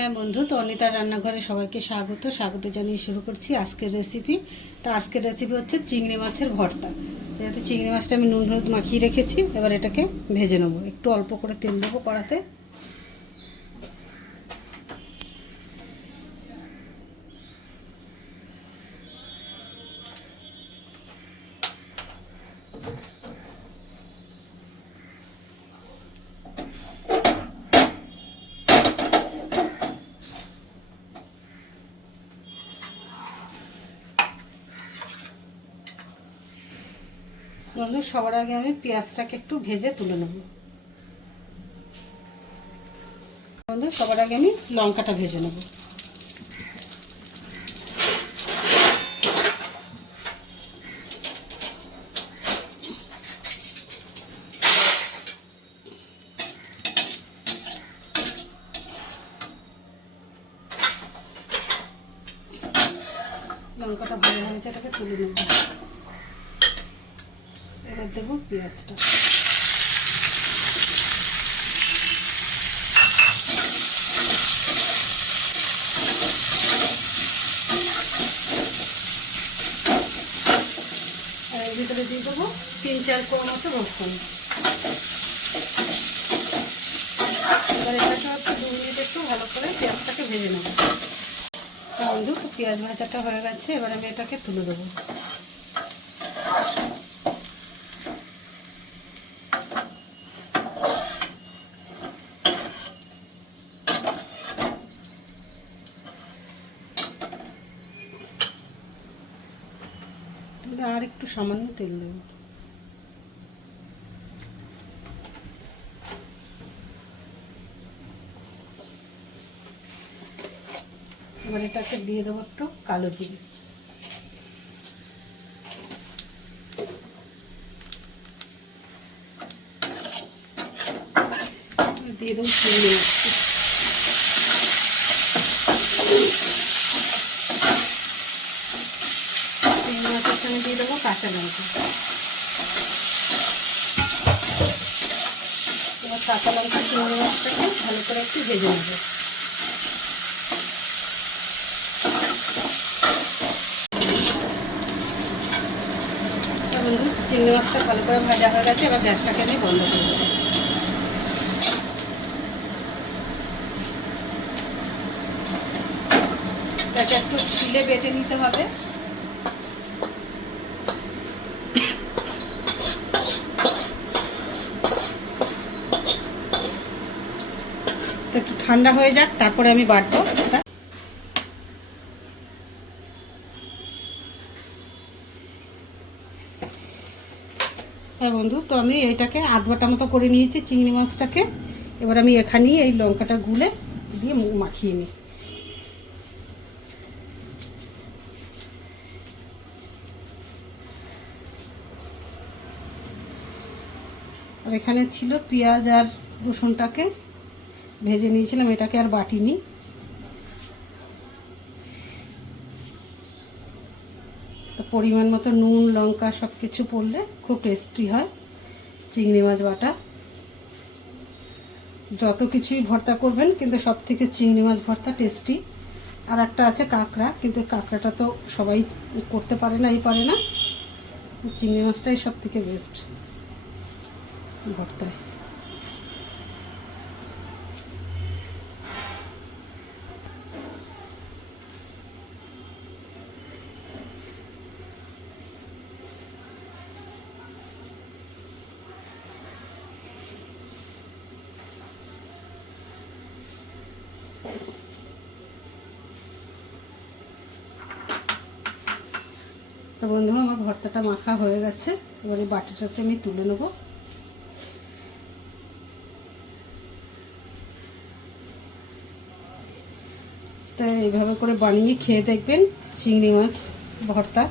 হ্যাঁ বন্ধু, তো অনিতার রান্নাঘরে সবাইকে স্বাগত জানিয়ে শুরু করছি আজকের রেসিপি। তো আজকের রেসিপি হচ্ছে চিংড়ি মাছের ভর্তা। যেহেতু চিংড়ি মাছটা আমি নুন হলুদ মাখিয়ে রেখেছি, এবার এটাকে ভেজে নেবো। একটু অল্প করে তেল দেবো কড়াতে। বন্ধু, সবার আগে আমি পেঁয়াজটাকে একটু ভেজে তুলে নেব। বন্ধু, সবার আগে আমি লঙ্কাটা ভেজে নেব। লঙ্কাটা ভালো হয়েছে, এটাকে তুলে নেব। এবার দেবো পেঁয়াজটা। এর ভিতরে দিয়ে দেবো 3-4 কোয়া মতো রসুন। এবার এটাকে 2 মিনিট একটু ভালো করে পেঁয়াজটাকে ভেজে নেব। বন্ধু, পেঁয়াজ ভাজাটা হয়ে গেছে, এবার আমি এটাকে তুলে দেবো। আর একটু সামান্য তেল দেবো। এবার এটাকে দিয়ে দেবো একটু কালো জিরে, দিয়ে দেবো চিংড়ি মাছ, চিংড়ি মাছের সঙ্গে দিয়ে দেবো কাঁচা লঙ্কা। এবার কাঁচা লঙ্কা চিংড়ি মাছটাকে ভালো করে একটু ভেজে নেব। বন্ধু, চিংড়ি মাছটা ভালো করে ভাজা হয়ে গেছে, এবার গ্যাসটাকে আমি বন্ধ করে দেবো। এটাকে একটু শিলে বেটে নিতে হবে। একটু ঠান্ডা হয়ে যাক, তারপরে আমি বাটবো। হ্যাঁ বন্ধু, তো আমি এইটাকে আধ বাটা মতো করে নিয়েছি চিংড়ি মাছটাকে। এবার আমি এখানেই এই লঙ্কাটা গুলে দিয়ে মাখিয়ে নিই। আর এখানে ছিল পেঁয়াজ আর রসুনটাকে ভেজে নিয়েছিলাম, এটাকে আর বাটিনি। তো পরিমাণ মতো নুন লঙ্কা সব কিছু পড়লে খুব টেস্টি হয় চিংড়ি মাছ বাটা। যত কিছুই ভর্তা করবেন, কিন্তু সব থেকে চিংড়ি মাছ ভর্তা টেস্টি। আর একটা আছে কাঁকড়া, কিন্তু কাঁকড়াটা তো সবাই করতে পারে না, চিংড়ি মাছটাই সব থেকে বেস্ট ভর্তায়। তো বন্ধু, আমার ভর্তাটা মাখা হয়ে গেছে, এবার এই বাটিটাতে আমি তুলে নেব। তো এইভাবে করে বানিয়ে খেয়ে দেখবেন চিংড়ি মাছ ভর্তা।